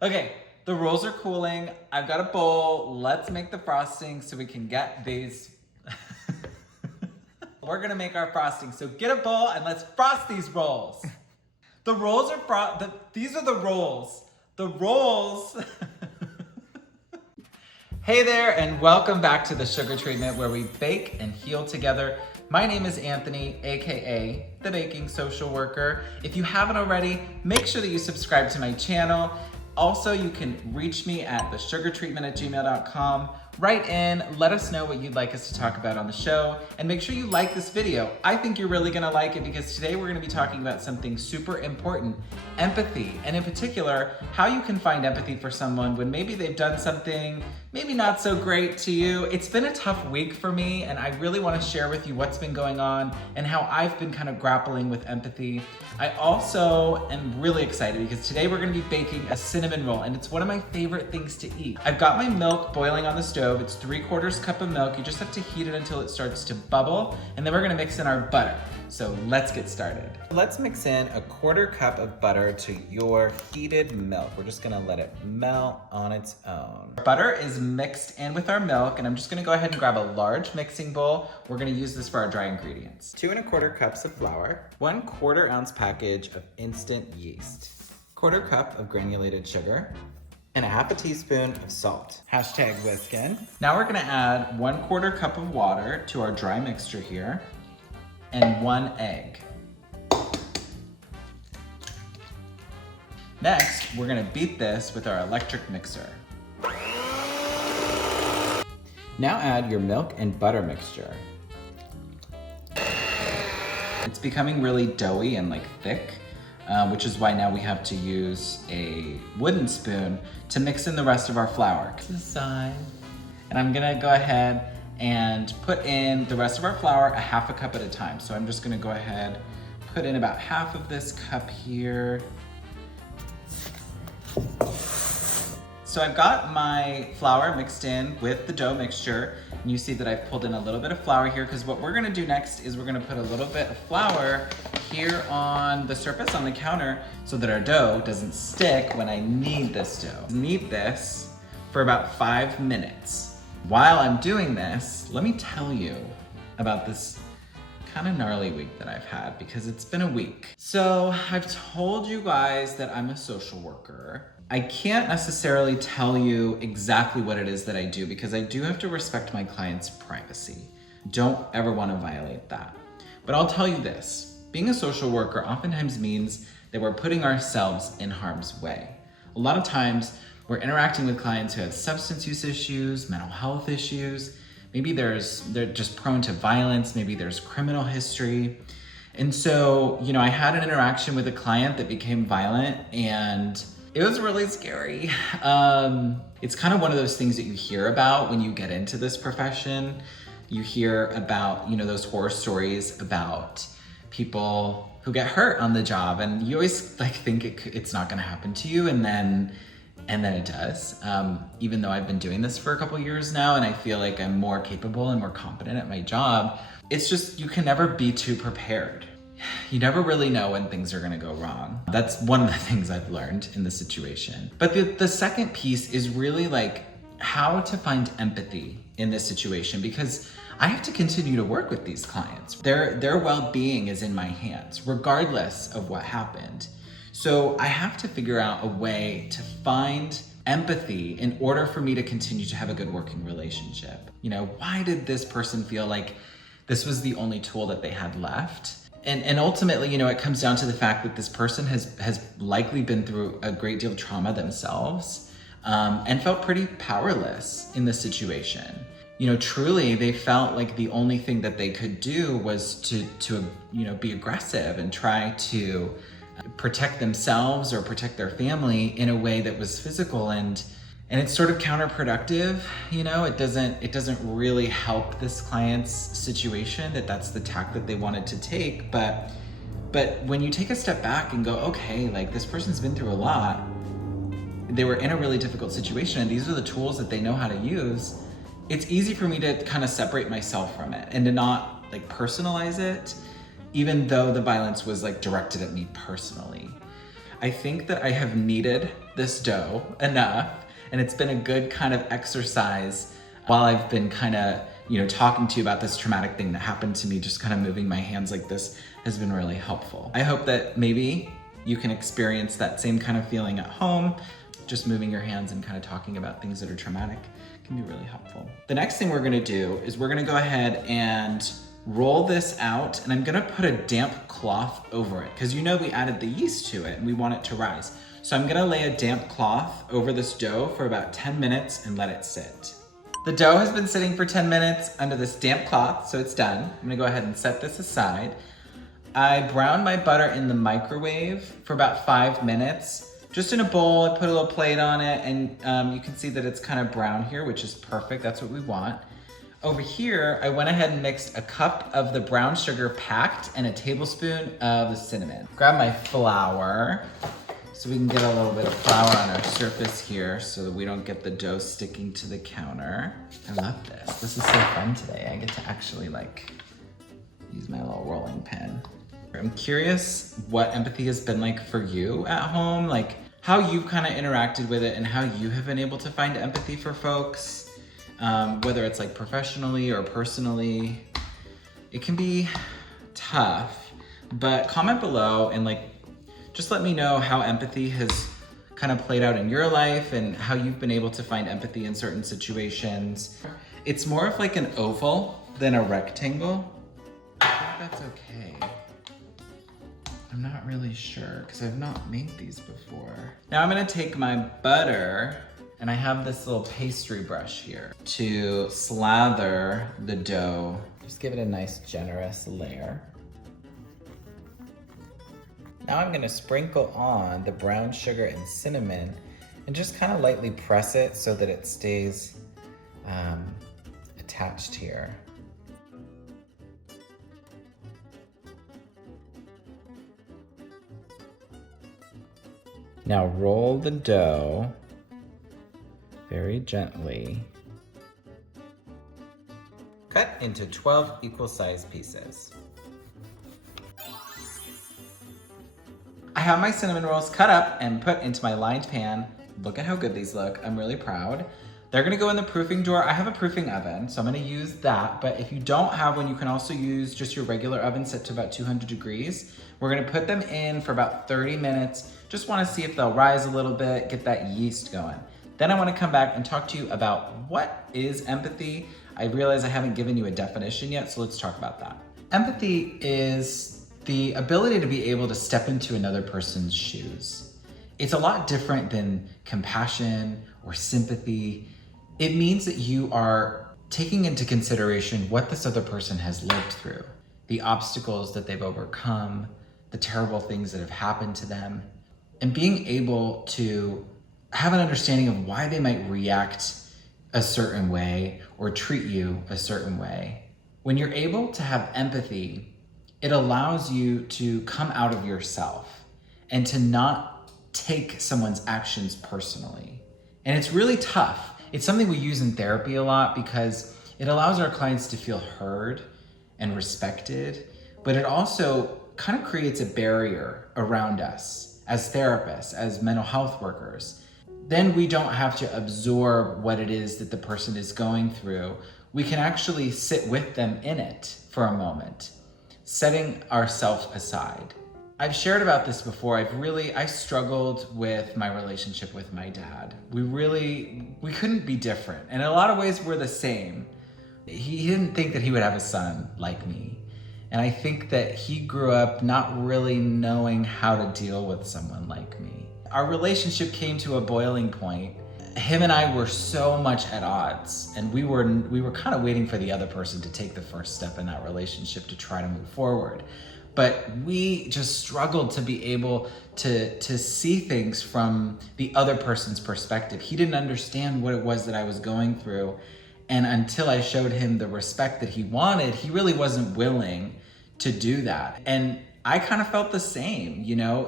Okay, the rolls are cooling. I've got a bowl. Let's make the frosting so we can get these. We're gonna make our frosting. So get a bowl and let's frost these rolls. The rolls are these are the rolls. The rolls. Hey there, and welcome back to the Sugar Treatment, where we bake and heal together. My name is Anthony, aka the Baking Social Worker. If you haven't already, make sure that you subscribe to my channel. Also, you can reach me at thesugartreatment@gmail.com. Write in, let us know what you'd like us to talk about on the show, and make sure you like this video. I think you're really gonna like it because today we're gonna be talking about something super important, empathy, and in particular, how you can find empathy for someone when maybe they've done something maybe not so great to you. It's been a tough week for me, and I really wanna share with you what's been going on and how I've been kind of grappling with empathy. I also am really excited because today we're gonna be baking a cinnamon roll, and it's one of my favorite things to eat. I've got my milk boiling on the stove. It's 3/4 cup of milk. You just have to heat it until it starts to bubble, and then we're gonna mix in our butter. So let's get started. Let's mix in 1/4 cup of butter to your heated milk. We're just gonna let it melt on its own. Butter is mixed in with our milk, and I'm just gonna go ahead and grab a large mixing bowl. We're gonna use this for our dry ingredients. 2 1/4 cups of flour, 1/4 ounce package of instant yeast, 1/4 cup of granulated sugar, and 1/2 teaspoon of salt. #Whiskin. Now we're gonna add 1/4 cup of water to our dry mixture here, and 1 egg. Next, we're gonna beat this with our electric mixer. Now add your milk and butter mixture. It's becoming really doughy and thick, which is why now we have to use a wooden spoon to mix in the rest of our flour. To the side. And I'm gonna go ahead and put in the rest of our flour 1/2 cup at a time. So I'm just gonna go ahead, put in about half of this cup here. So I've got my flour mixed in with the dough mixture, and you see that I've pulled in a little bit of flour here, because what we're gonna do next is we're gonna put a little bit of flour here on the surface on the counter so that our dough doesn't stick when I knead this dough. Knead this for about 5 minutes. While I'm doing this, let me tell you about this kind of gnarly week that I've had, because it's been a week. So I've told you guys that I'm a social worker. I can't necessarily tell you exactly what it is that I do, because I do have to respect my clients' privacy. Don't ever want to violate that. But I'll tell you this, being a social worker oftentimes means that we're putting ourselves in harm's way. A lot of times we're interacting with clients who have substance use issues, mental health issues. Maybe they're just prone to violence. Maybe there's criminal history. And so, I had an interaction with a client that became violent, and it was really scary. It's kind of one of those things that you hear about when you get into this profession. You hear about, those horror stories about people who get hurt on the job, and you always think it's not gonna happen to you, and then it does. Even though I've been doing this for a couple years now, and I feel like I'm more capable and more competent at my job, it's just, you can never be too prepared. You never really know when things are gonna go wrong. That's one of the things I've learned in this situation. But the second piece is really how to find empathy in this situation, because I have to continue to work with these clients. Their well-being is in my hands, regardless of what happened. So I have to figure out a way to find empathy in order for me to continue to have a good working relationship. Why did this person feel like this was the only tool that they had left? And ultimately, it comes down to the fact that this person has likely been through a great deal of trauma themselves, and felt pretty powerless in the situation. Truly, they felt like the only thing that they could do was to be aggressive and try to protect themselves or protect their family in a way that was physical, and it's sort of counterproductive. It doesn't really help this client's situation that's the tack that they wanted to take. But when you take a step back and go, okay, this person's been through a lot, they were in a really difficult situation, and these are the tools that they know how to use, it's easy for me to kind of separate myself from it and to not personalize it, even though the violence was directed at me personally. I think that I have kneaded this dough enough, and it's been a good kind of exercise while I've been kind of, talking to you about this traumatic thing that happened to me. Just kind of moving my hands like this has been really helpful. I hope that maybe you can experience that same kind of feeling at home. Just moving your hands and kind of talking about things that are traumatic can be really helpful. The next thing we're gonna do is we're gonna go ahead and roll this out, and I'm gonna put a damp cloth over it because we added the yeast to it and we want it to rise. So I'm gonna lay a damp cloth over this dough for about 10 minutes and let it sit. The dough has been sitting for 10 minutes under this damp cloth, so it's done. I'm gonna go ahead and set this aside. I browned my butter in the microwave for about 5 minutes. Just in a bowl, I put a little plate on it, and you can see that it's kind of brown here, which is perfect. That's what we want. Over here, I went ahead and mixed a cup of the brown sugar packed and a tablespoon of the cinnamon. Grab my flour so we can get a little bit of flour on our surface here so that we don't get the dough sticking to the counter. I love this. This is so fun today. I get to actually use my little rolling pin. I'm curious what empathy has been like for you at home, how you've kind of interacted with it and how you have been able to find empathy for folks, whether it's professionally or personally. It can be tough, but comment below and just let me know how empathy has kind of played out in your life and how you've been able to find empathy in certain situations. It's more of an oval than a rectangle. I think that's okay. I'm not really sure because I've not made these before. Now I'm gonna take my butter, and I have this little pastry brush here to slather the dough. Just give it a nice generous layer. Now I'm gonna sprinkle on the brown sugar and cinnamon and just kind of lightly press it so that it stays attached here. Now roll the dough very gently. Cut into 12 equal-sized pieces. I have my cinnamon rolls cut up and put into my lined pan. Look at how good these look. I'm really proud. They're gonna go in the proofing drawer. I have a proofing oven, so I'm gonna use that, but if you don't have one, you can also use just your regular oven set to about 200 degrees. We're gonna put them in for about 30 minutes. Just wanna see if they'll rise a little bit, get that yeast going. Then I wanna come back and talk to you about what is empathy. I realize I haven't given you a definition yet, so let's talk about that. Empathy is the ability to be able to step into another person's shoes. It's a lot different than compassion or sympathy. It means that you are taking into consideration what this other person has lived through, the obstacles that they've overcome, the terrible things that have happened to them, and being able to have an understanding of why they might react a certain way or treat you a certain way. When you're able to have empathy, it allows you to come out of yourself and to not take someone's actions personally. And it's really tough. It's something we use in therapy a lot because it allows our clients to feel heard and respected, but it also kind of creates a barrier around us as therapists, as mental health workers. Then we don't have to absorb what it is that the person is going through. We can actually sit with them in it for a moment, setting ourselves aside. I've shared about this before. I struggled with my relationship with my dad. We couldn't be different. And in a lot of ways, we're the same. He didn't think that he would have a son like me. And I think that he grew up not really knowing how to deal with someone like me. Our relationship came to a boiling point. Him and I were so much at odds, and we were kind of waiting for the other person to take the first step in that relationship to try to move forward. But we just struggled to be able to see things from the other person's perspective. He didn't understand what it was that I was going through. And until I showed him the respect that he wanted, he really wasn't willing to do that. And I kind of felt the same,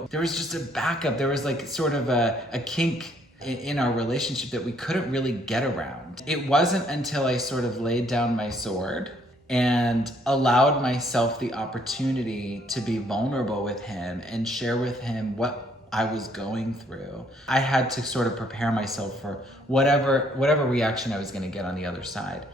There was just a backup. There was sort of a kink in our relationship that we couldn't really get around. It wasn't until I sort of laid down my sword and allowed myself the opportunity to be vulnerable with him and share with him what I was going through. I had to sort of prepare myself for whatever reaction I was gonna get on the other side.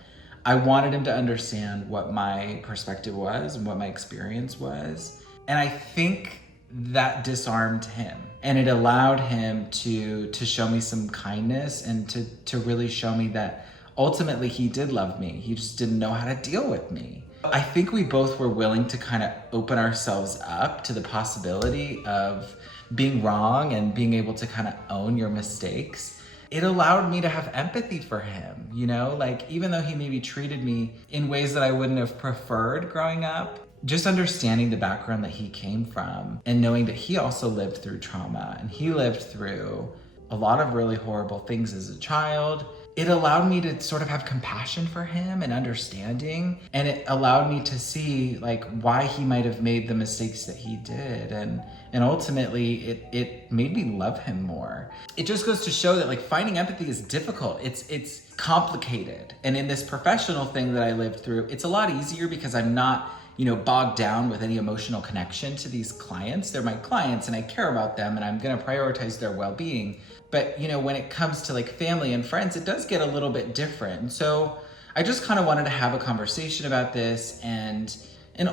I wanted him to understand what my perspective was and what my experience was. And I think that disarmed him. And it allowed him to show me some kindness and to really show me that ultimately he did love me. He just didn't know how to deal with me. I think we both were willing to kind of open ourselves up to the possibility of being wrong and being able to kind of own your mistakes. It allowed me to have empathy for him, you know? Like, even though he maybe treated me in ways that I wouldn't have preferred growing up, just understanding the background that he came from and knowing that he also lived through trauma and he lived through a lot of really horrible things as a child. It allowed me to sort of have compassion for him and understanding, and it allowed me to see like why he might have made the mistakes that he did, and ultimately it made me love him more. It just goes to show that like finding empathy is difficult. It's complicated, and in this professional thing that I lived through, it's a lot easier because I'm not, you know, bogged down with any emotional connection to these clients. They're my clients and I care about them and I'm gonna prioritize their well-being. But, you know, when it comes to like family and friends, it does get a little bit different. And so I just kind of wanted to have a conversation about this, and you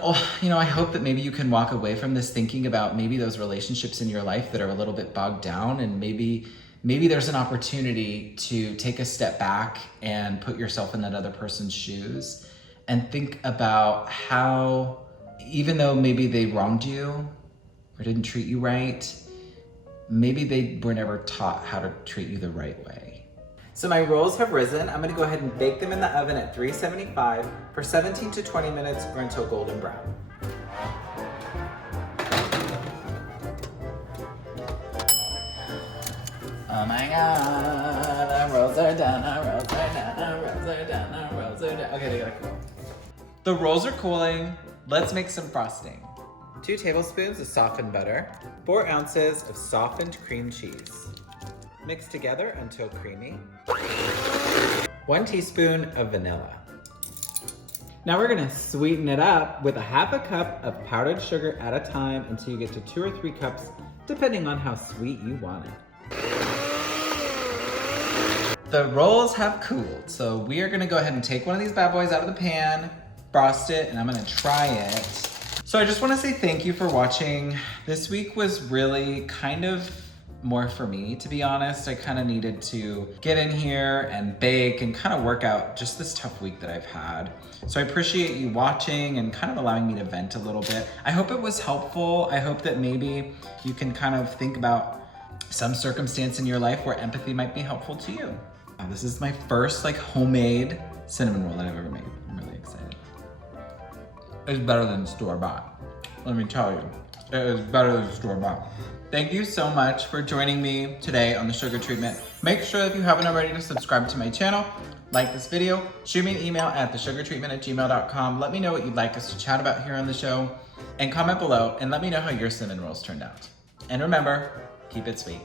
know, I hope that maybe you can walk away from this thinking about maybe those relationships in your life that are a little bit bogged down, and maybe there's an opportunity to take a step back and put yourself in that other person's shoes and think about how, even though maybe they wronged you or didn't treat you right, maybe they were never taught how to treat you the right way. So my rolls have risen. I'm gonna go ahead and bake them in the oven at 375 for 17 to 20 minutes or until golden brown. Oh my God, our rolls are done, our rolls are done, our rolls are done, our rolls are done. Okay, they gotta cool. The rolls are cooling. Let's make some frosting. 2 tablespoons of softened butter, 4 ounces of softened cream cheese. Mix together until creamy. 1 teaspoon of vanilla. Now we're gonna sweeten it up with a half a cup of powdered sugar at a time until you get to 2 or 3 cups, depending on how sweet you want it. The rolls have cooled, so we are gonna go ahead and take one of these bad boys out of the pan, frost it, and I'm gonna try it. So I just wanna say thank you for watching. This week was really kind of more for me, to be honest. I kind of needed to get in here and bake and kind of work out just this tough week that I've had. So I appreciate you watching and kind of allowing me to vent a little bit. I hope it was helpful. I hope that maybe you can kind of think about some circumstance in your life where empathy might be helpful to you. This is my first like homemade cinnamon roll that I've ever made. I'm really excited. It's better than store-bought. Let me tell you, it is better than store-bought. Thank you so much for joining me today on the sugar treatment. Make sure if you haven't already to subscribe to my channel, like this video, shoot me an email at thesugartreatment@gmail.com. Let me know what you'd like us to chat about here on the show, and comment below and let me know how your cinnamon rolls turned out. And remember, keep it sweet.